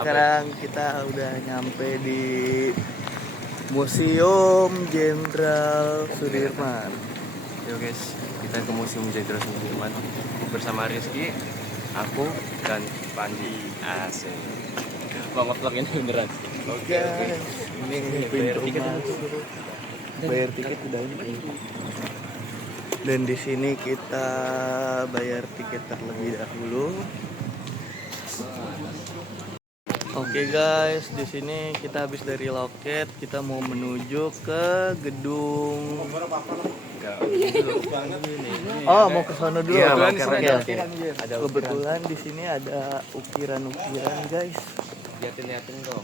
sekarang kita udah nyampe di Museum Jenderal Sudirman. Yo guys, kita ke Museum Jenderal Sudirman bersama Rizky, aku, dan Panji. Asik. Mau nge-vlog ini beneran. Oke. Ini bayar pintu tiket masuk. Bayar tiket udah ini. Dan di sini kita bayar tiket terlebih dahulu. Oke guys, di sini kita habis dari loket, kita mau menuju ke gedung. Oh, mau ke sana dulu. Iya, Oke, oke. oke. Kebetulan di sini ada ukiran-ukiran guys. Liatin dong.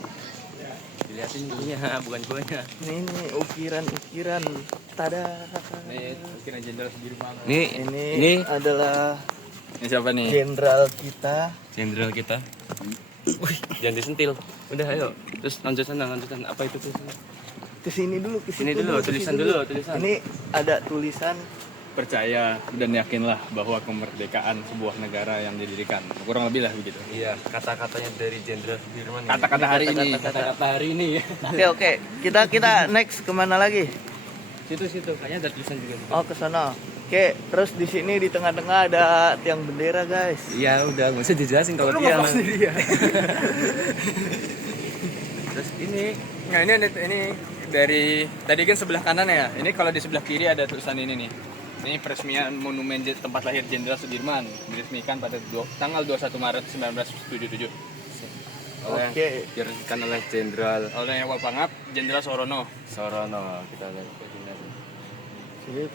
Diliatin ininya, bukan guanya. Ini ukiran-ukiran. Tada. Nih, ukiran Jenderal Sudirman. Ini adalah Ini siapa nih? jenderal kita. Jenderal kita. Wih, jangan disentil. Udah ayo. Terus lanjut sana. Apa itu tulisannya? Ke sini dulu, ke Ini situ dulu, ke tulisan situ dulu, tulisan. Ini ada tulisan. Percaya dan yakinlah bahwa kemerdekaan sebuah negara yang didirikan. Kurang lebih lah begitu. Iya, kata-katanya dari Jenderal Sudirman. Kata-kata hari ini. Kata-kata. Kata-kata hari ini. Oke. Kita next kemana lagi? Situ. Kayaknya ada tulisan juga. Oh, ke sana. Oke, terus di sini di tengah-tengah ada tiang bendera, guys. Iya, udah nggak usah dijelasin kalau dia. Terus ini Nah, ini dari tadi kan sebelah kanan ya. Ini kalau di sebelah kiri ada tulisan ini nih. Ini peresmian monumen tempat lahir Jenderal Sudirman diresmikan pada tanggal 21 Maret 1977 Oke. diresmikan oleh Jenderal oleh Wapangap Jenderal Sorono. Kita lihat Sip.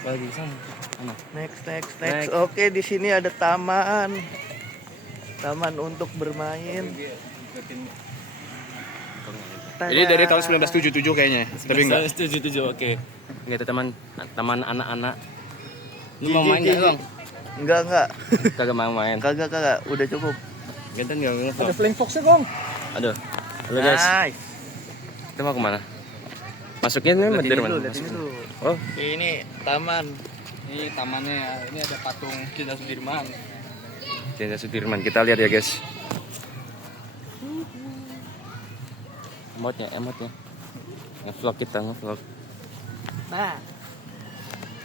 apa lagi di sana? Mana? Next. Next. Oke, di sini ada taman. Taman untuk bermain. Ini dari tahun 1977 kayaknya. Tapi enggak. 77, oke. Enggak ada taman anak-anak. Lu mau main enggak, Bang? Enggak. Kagak mau main. Kagak. Udah cukup. Ganten enggak ngevlog. Ada flying fox-nya, Gong. Aduh. Halo guys. Nice. Kita mau kemana? Masuknya ini Lihat ini dari dulu, mana? lihat ini dulu. Oh, Ini taman. Ini tamannya ya. Ini ada patung Jenderal Sudirman. Jenderal Sudirman. Kita lihat ya, guys. Emotnya. Ngevlog kita. Nah,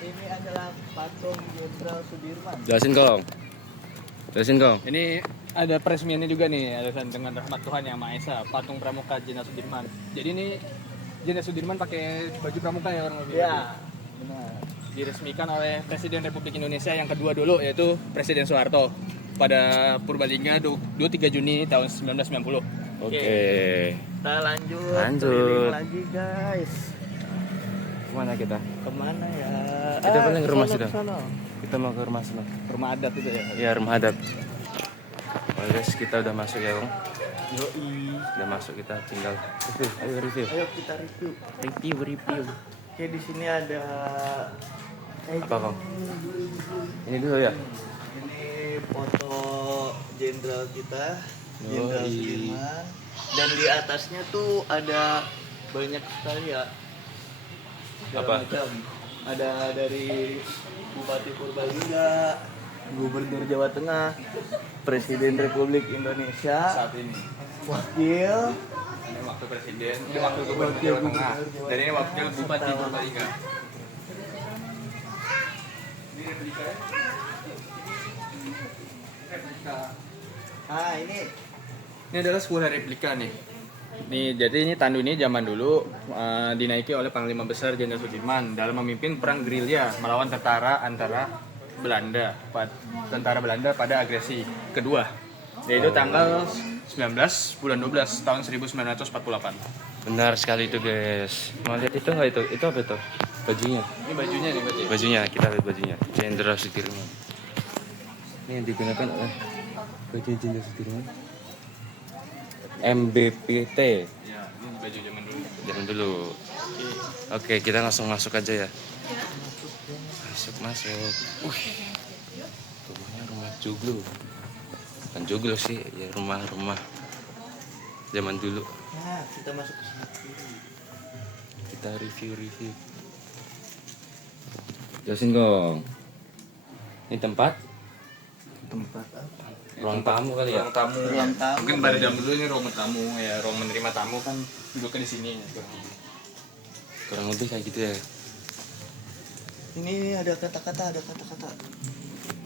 ini adalah patung Jenderal Sudirman. Jelasin kong. Ini ada peresmiannya juga nih, ada dengan rahmat Tuhan Yang Maha Esa, patung pramuka Jenderal Sudirman. Jadi ini Jenderal Sudirman pakai baju pramuka ya orang lebih. Iya. Benar. Diresmikan oleh Presiden Republik Indonesia yang kedua dulu yaitu Presiden Soeharto pada Purbalingga 23 Juni tahun 1990. Oke. Kita lanjut. Lanjut. Keliling lagi, guys. Kemana kita? Kemana ya? Kita paling ke rumah sono, sudah. sono. Kita mau ke rumah sana. Rumah adat itu ya. Ya, rumah adat. Oh, guys, kita udah masuk ya, Bang. Yoi. Udah masuk, kita tinggal review. Ayo review. Ayo kita review. Review. Oke, di sini ada Apa, Bang? Ini dulu ya. Ini foto jenderal kita, Jenderal Yoi. Sudirman. Dan di atasnya tuh ada banyak sekali ya. Segala Apa? macam. Ada dari Bupati Purbalingga, Gubernur Jawa Tengah, Presiden Republik Indonesia, Saat ini. Wakil, Ini waktu presiden, ini waktu gubernur Jawa Tengah, dan ini wakil bupati Purbalingga. Ini replika ya? Replika. Ini adalah sebuah replika nih. Nih, jadi ini tandu ini zaman dulu dinaiki oleh Panglima Besar Jenderal Sudirman dalam memimpin perang gerilya melawan tentara Belanda pada agresi kedua, yaitu tanggal 19 bulan 12 tahun 1948. Benar sekali itu, guys. Mau lihat itu nggak itu? Itu apa itu? Bajunya. Ini bajunya nih, baju. Bajunya, kita lihat bajunya. Jenderal Sudirman. Ini yang digunakan oleh baju Jenderal Sudirman. MBPT. Ya, ini baju zaman dulu. Jangan dulu. Oke, kita langsung masuk aja ya. Masuk. Rumahnya rumah joglo. Bukan joglo sih, ya rumah-rumah zaman dulu. Nah, kita masuk ke sini. Kita review. Jelasin dong. Ini tempat tempat apa? Ruang tamu kali ya. Ruang tamu. Ruang tamu. Mungkin pada zaman dulu ini ruang tamu ya, ruang menerima tamu kan duduknya di sini. Kurang lebih kayak gitu ya. Ini ada kata-kata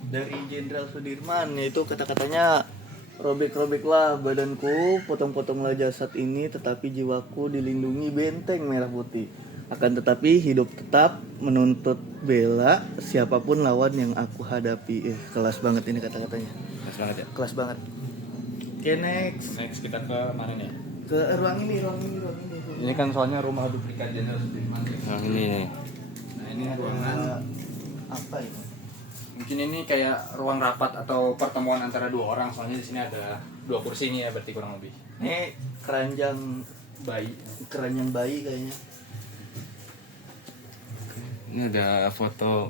dari Jenderal Sudirman, yaitu kata-katanya, robek-robeklah badanku, potong-potonglah jasad ini, tetapi jiwaku dilindungi benteng merah putih. Akan tetapi hidup tetap menuntut bela siapapun lawan yang aku hadapi. Kelas banget ini kata-katanya. Kelas banget ya. Kelas banget. Oke, next. Next kita ke mana nih? Ke ruang ini. Ini kan soalnya rumah duplikat Jenderal Sudirman. Nah ini nih. Nah ini ruangan. Apa ini? Mungkin ini kayak ruang rapat atau pertemuan antara dua orang. Soalnya di sini ada 2 kursi nih ya, berarti kurang lebih. Ini keranjang bayi kayaknya. Ini ada foto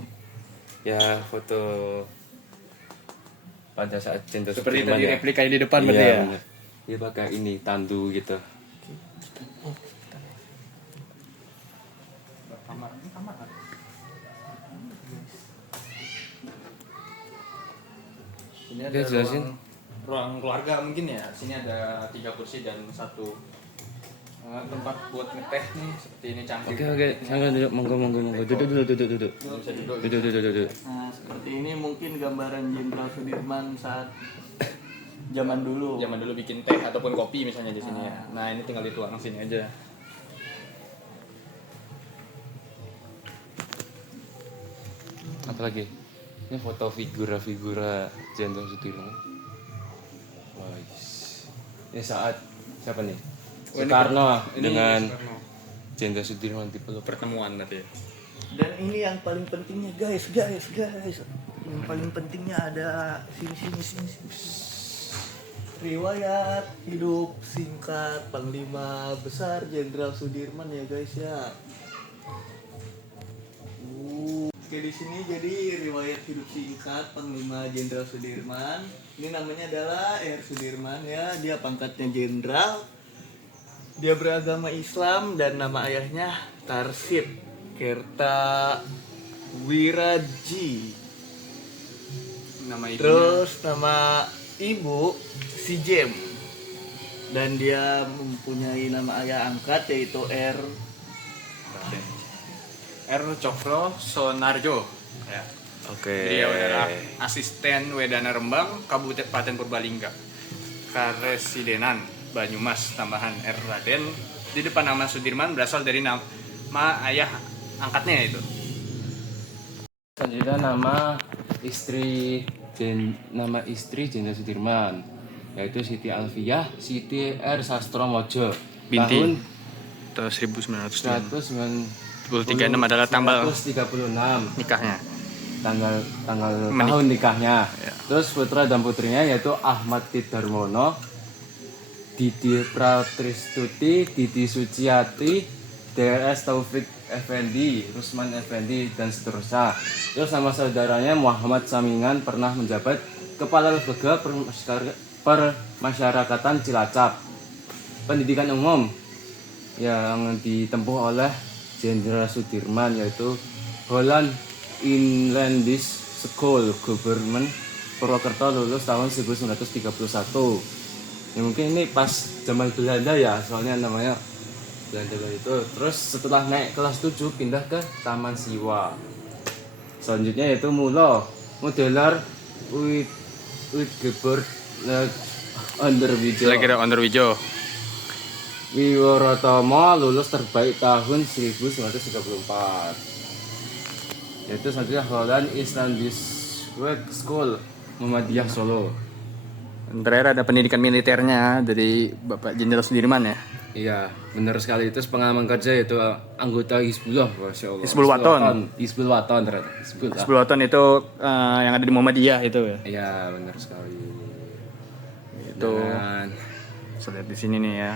pada saat Jenderal Seperti Sudirman tadi ya. replika di depan berarti Iya, ya. bener. Dia pakai ini tandu gitu. Kamar. Ini kamar kan? Ini ada Dia jelasin. ruang keluarga mungkin ya. Sini ada 3 kursi dan 1 tempat buat ngeteh nih, seperti ini canggih. Oke, sangat duduk, monggo. Duduk. Bisa duduk. Duduk. Nah, seperti ini mungkin gambaran Jenderal Sudirman saat zaman dulu. Zaman dulu bikin teh ataupun kopi misalnya di sini ya. Nah, ini tinggal dituang sini aja. Apa lagi? Ini foto figura Jenderal Sudirman. Wah, ini saat siapa nih? Soekarno dengan Jenderal Sudirman dipeluk. Pertemuan nanti ya. Dan ini yang paling pentingnya guys. Yang paling pentingnya ada sini. Riwayat hidup singkat Panglima Besar Jenderal Sudirman ya guys ya. Oke, di sini jadi riwayat hidup singkat Panglima Jenderal Sudirman. Ini namanya adalah R. Sudirman ya. Dia pangkatnya jenderal. Dia beragama Islam dan nama ayahnya Tarsib Kerta Wiraji. Nama ibunya Terus nama ibu si Jem. Dan dia mempunyai nama ayah angkat yaitu R. R. Cokro Sonarjo. Ya. Oke. Beliau adalah asisten Wedana Rembang, Kabupaten Purbalingga. Karesidenan Banyumas, tambahan R. Raden. Di depan nama Sudirman berasal dari nama ayah angkatnya itu. Selanjutnya nama istri Jenderal Sudirman, yaitu Siti Alfiah Siti R. Sastromojo. Binti. Tahun Tahun 1993 1936 adalah tanggal 136 nikahnya. tanggal tahun nikahnya. Ya. Terus putra dan putrinya yaitu Ahmad Tidarmono, Didi Pratristuti, Didi Suciati, DRS Taufik Effendi, Rusman Effendi, dan seterusnya. Terus sama saudaranya Muhammad Samingan pernah menjabat Kepala Lembaga Permasyarakatan Cilacap. Pendidikan umum yang ditempuh oleh Jenderal Sudirman yaitu Holland Inlandis School Government Purwokerto, lulus tahun 1931. Ya, mungkin ini pas zaman Belanda ya, soalnya namanya Belanda itu. Terus setelah naik kelas 7 pindah ke Taman Siwa. Selanjutnya yaitu Modeler Uitgeburt Onderwijo. Wiworotomo, lulus terbaik tahun 1934. Yaitu selanjutnya Holland Islandis School Muhammadiyah Solo. Terakhir ada pendidikan militernya dari Bapak Jenderal Sudirman ya. Iya, benar sekali. Itu pengalaman kerja yaitu anggota Hizbullah, Masya Allah. Hizbul Waton. Hizbul Waton ternyata. Hizbul Waton itu yang ada di Muhammadiyah itu ya. Iya, benar sekali. Itu. Dan Saya lihat di sini nih ya.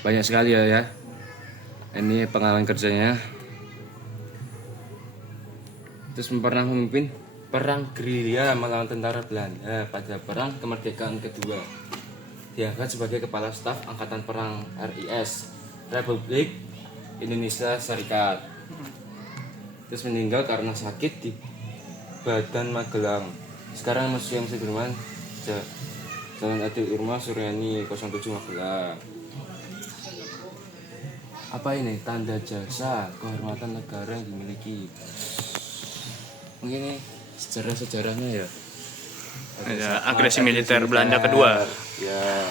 banyak sekali ya. Ini pengalaman kerjanya. Terus pernah memimpin perang gerilya melawan tentara Belanda pada perang kemerdekaan kedua. Diangkat sebagai kepala staf angkatan perang RIS Republik Indonesia Serikat. Terus meninggal karena sakit di Badan Magelang Sekarang Museum Sudirman, Jalan Adi Irma Suryani 0715. Apa ini? Tanda jasa kehormatan negara yang dimiliki. Mungkin ini sejarah-sejarahnya ya. Ada agresi militer Belanda kedua. Ya.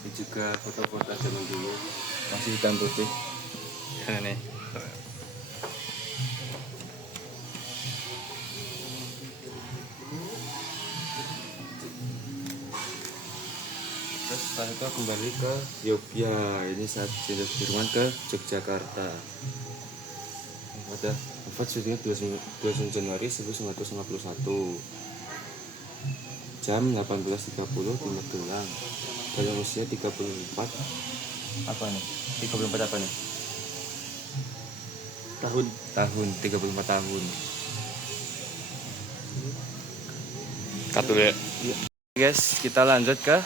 Ini juga foto-foto zaman dulu. Masih hitam putih. Nih. Terus setelah itu kembali ke Yogyakarta. Ini saat Jenderal Sudirman ke Yogyakarta. Pada wafat Sudirman 29 Januari 1951. Jam 18.30 di Magelang. Dalam usia 34. Apa nih? 34 apa nih? Tahun. Tahun 34 tahun. Cut dulu ya. Guys, kita lanjut ke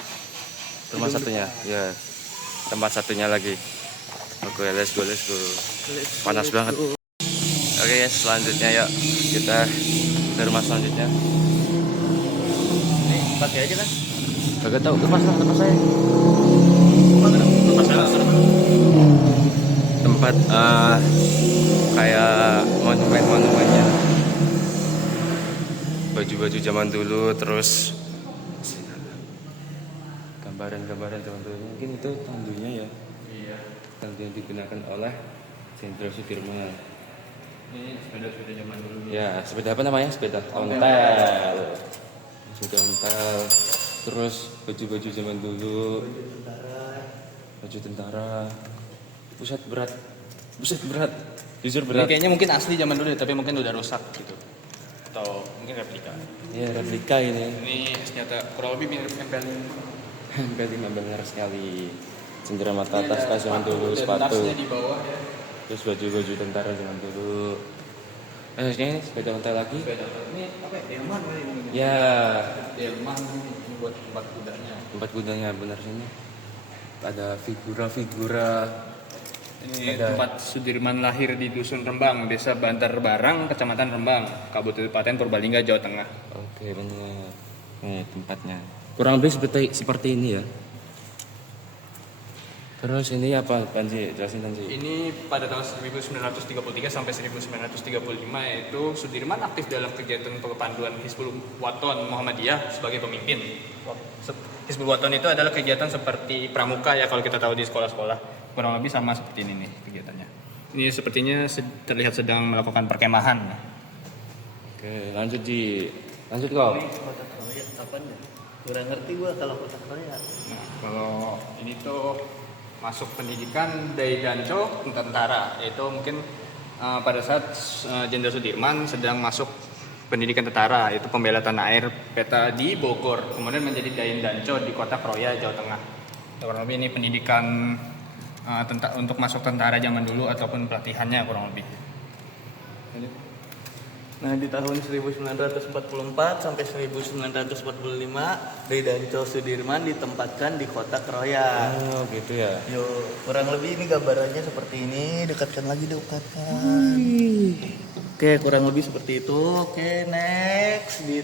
rumah satunya. Ya. Tempat satunya lagi. Oke, let's go. Panas banget. Oke guys, selanjutnya yuk kita ke rumah selanjutnya. Ini pakai aja kan? Gak tahu, lepas saya. Tempat kayak monumennya. Baju-baju zaman dulu, terus gambaran zaman dulu. Mungkin itu tandunya ya. Iya. Tandu yang digunakan oleh Jenderal Sudirman. Ini sepeda-sepeda zaman dulu. Ya, sepeda apa namanya? Sepeda ontel. Sepeda ontel. Terus baju-baju zaman dulu. Baju tentara. Buset berat. Jujur Ini berat. kayaknya mungkin asli zaman dulu, tapi mungkin udah rusak gitu. Atau mungkin replika. Ya, replika ini. Ini senjata kurang lebih mirip MPL. Berarti benar sekali. Cendera mata tas zaman dulu, sepatu. Tasnya di bawah ya. Terus baju-baju tentara zaman dulu. Ini sepeda ontel lagi. Sepeda. Ini apa ya? Delman kali ini. Ya, Delman buat tempat kudanya. tempat kudanya benar sini. Ada figura-figura. Ini Ada. tempat Sudirman lahir di Dusun Rembang, Desa Bantar Barang, Kecamatan Rembang, Kabupaten Purbalingga, Jawa Tengah. Oke, benar. Nih tempatnya. Kurang lebih seperti ini ya. Terus ini apa, Panji? Jelasin Panji. Ini pada tahun 1933 sampai 1935 yaitu Sudirman aktif dalam kegiatan kepanduan Hizbul Waton Muhammadiyah sebagai pemimpin. Hizbul Waton itu adalah kegiatan seperti pramuka ya kalau kita tahu di sekolah-sekolah. Kurang lebih sama seperti ini nih kegiatannya. Ini sepertinya terlihat sedang melakukan perkemahan. Oke, lanjut kau. Ini kotak kroya kapan ya? Kurang ngerti gua kalau kotak kroya. Nah, kalau ini tuh masuk pendidikan dari Danco tentara, itu mungkin pada saat Jenderal Sudirman sedang masuk pendidikan tentara, itu pembela tanah air peta di Bogor, kemudian menjadi Dain Danco di Kota Kroya, Jawa Tengah. Kurang lebih ini pendidikan untuk masuk tentara zaman dulu ataupun pelatihannya kurang lebih. Nah, di tahun 1944 sampai 1945, Danco Sudirman ditempatkan di Kota Kroya. Oh, gitu ya. Yo, kurang lebih ini gambarannya seperti ini. Dekatkan. Oke, kurang lebih seperti itu. Oke, next di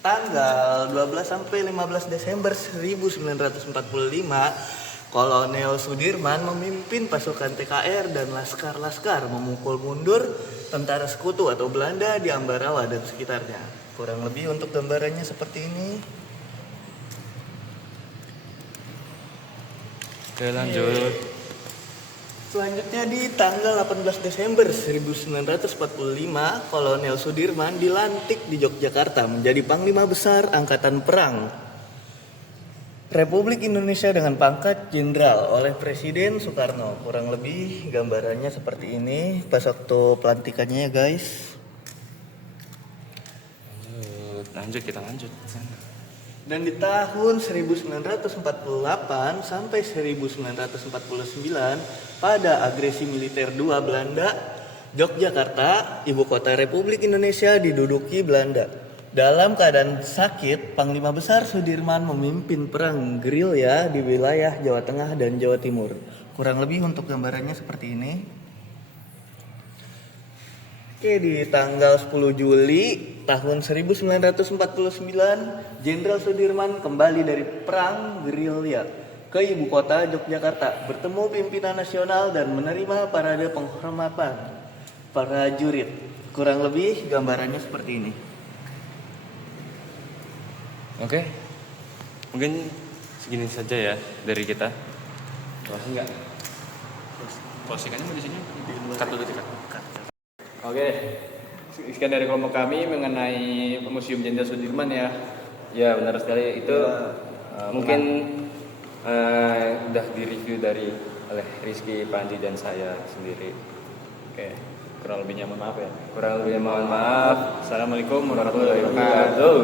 tanggal 12 sampai 15 Desember 1945, Kolonel Sudirman memimpin pasukan TKR dan laskar-laskar memukul mundur tentara sekutu atau Belanda di Ambarawa dan sekitarnya. Kurang lebih untuk gambarannya seperti ini. Oke, lanjut. Selanjutnya di tanggal 18 Desember 1945, Kolonel Sudirman dilantik di Yogyakarta menjadi Panglima Besar Angkatan Perang Republik Indonesia dengan pangkat Jenderal oleh Presiden Soekarno. Kurang lebih gambarannya seperti ini pas waktu pelantikannya ya guys. Kita lanjut. Dan di tahun 1948 sampai 1949, pada agresi militer 2 Belanda, Yogyakarta, ibu kota Republik Indonesia, diduduki Belanda. Dalam keadaan sakit, Panglima Besar Sudirman memimpin perang gerilya di wilayah Jawa Tengah dan Jawa Timur. Kurang lebih untuk gambarannya seperti ini. Oke, di tanggal 10 Juli tahun 1949, Jenderal Sudirman kembali dari perang gerilya ke ibu kota Yogyakarta, bertemu pimpinan nasional dan menerima parade penghormatan para jurid. Kurang lebih gambarannya seperti ini. Oke, mungkin segini saja ya dari kita. Masih enggak? Postingannya mau di sini. Cut dulu, cut. Oke, sekian dari kelompok kami mengenai Museum Jenderal Sudirman ya. Ya benar sekali itu mungkin udah direview oleh Rizky, Panji dan saya sendiri. Oke, kurang lebihnya mohon maaf ya. Kurang lebihnya mohon maaf. Assalamualaikum warahmatullahi wabarakatuh.